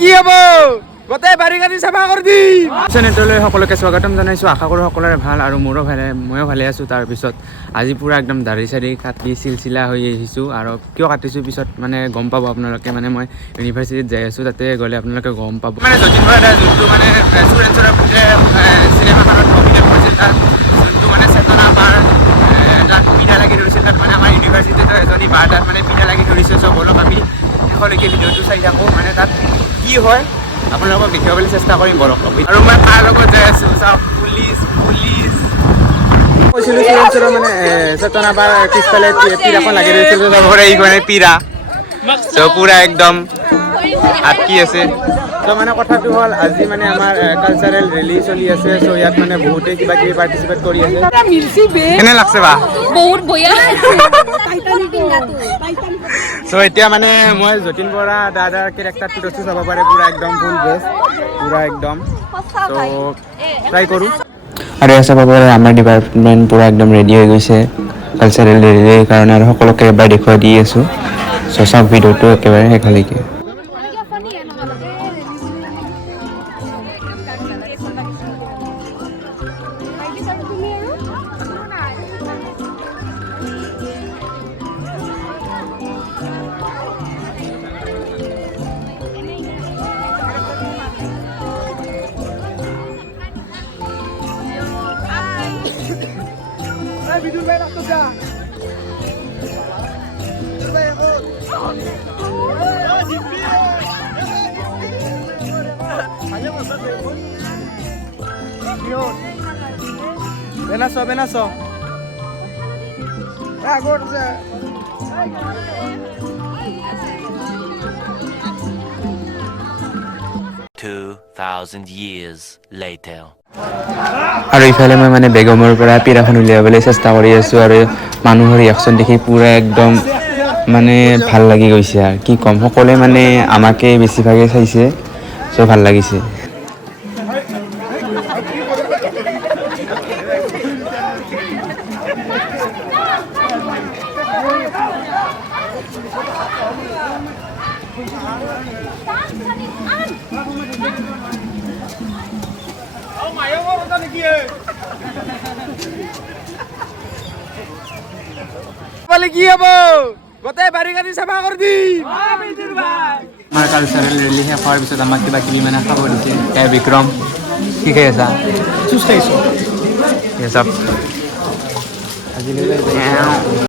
কি হ'ব গোটেই বাৰী গাড়ী চাফা কৰি দিম। চেনেললৈ সকলোকে স্বাগতম জনাইছোঁ। আশা কৰোঁ সকলোৰে ভাল আৰু ময়ো ভালে আছোঁ। তাৰপিছত আজি পূৰা একদম দাঢ়ি চাৰি কাটি চিলচিলা হৈ আহিছোঁ আৰু কিয় কাটিছোঁ পিছত মানে গম পাব আপোনালোকে। মানে মই ইউনিভাৰ্চিটিত যাই আছোঁ, তাতে গ'লে আপোনালোকে গম পাব। মানে যতীন বৰা যোনটো মানে ষ্টুডেণ্টছৰ চিনেমাখনত অভিনয় কৰিছিল, তাত যোনটো মানে চেতনা বাৰ তাত পিঠা লাগি ধৰিছিল, তাত মানে আমাৰ ইউনিভাৰ্চিটিতো এজনী বাৰ তাত মানে পিঠা লাগি ধৰিছে। চব অলপ আমি শেষলৈকে ভিডিঅ'টো চাই থাকোঁ। মানে তাত কি হয় আপোনালোকক দেখাবলৈ চেষ্টা কৰিম বলক। আৰু মই কাৰ লগত যাই আছোঁ চাওক, পুলিচ কৈছিলোঁ ষ্টুডেণ্টছৰ মানে চেতনা বাৰ পিছফালে পিৰাখন লাগি ধৰিছিল, এই মানে পিৰা চ' পুৰা একদম আটকি আছে। চ' মানে কথাটো হ'ল আজি মানে আমাৰ কালচাৰেল ৰেলী চলি আছে। চ' ইয়াত মানে বহুতে কিবা কিবি পাৰ্টিচিপেট কৰি আছে। কেনে লাগছে বা? বহুত বঢ়িয়া। চ' এতিয়া মানে মই যতীন বৰা দাদাৰ কেৰেক্টাৰটো আছোঁ, চাব পাৰে পুৰা একদম ফুল ড্ৰেছ পুৰা একদম। চ' ট্ৰাই কৰোঁ। আৰু এয়া চাব পাৰে আমাৰ ডিপাৰ্টমেণ্ট পুৰা একদম ৰেডি হৈ গৈছে কালচাৰেল ৰেলীৰ কাৰণে, আৰু সকলোকে এবাৰ দেখুৱাই দি আছোঁ। চ' চাওক ভিডিঅ'টো একেবাৰে শেষলৈকে। বেনাছ 2,000 years later. আৰু ইফালে মই মানে বেগমৰ পৰা পিৰাখন উলিয়াবলৈ চেষ্টা কৰি আছোঁ, আৰু মানুহৰ ৰিয়েকশ্যন দেখি পূৰা একদম মানে ভাল লাগি গৈছে। আৰু কি ক'ম, সকলোৱে মানে আমাকে বেছিভাগে চাইছে। চ' ভাল লাগিছে। কি হ'ব গোটেই বাৰী গাড়ী চাফা কৰি দিম। আমাৰ কালচাৰেল ৰেলী শেষ হোৱাৰ পিছত আমাক কিবা কিবি মানে খাব দিছে। বিক্ৰম কি খাই আছা? চুজ খাইছোঁ।